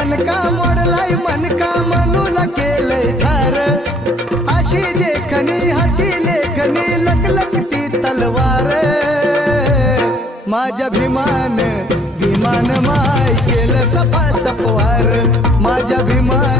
दणका मोडलाय मनका मनूला केलंय ठार अशी देखणी हाती लेखणी लकलकती तलवार माझ्या भीमान भीमान माय केलं सफा सफवार माझ्या भीमान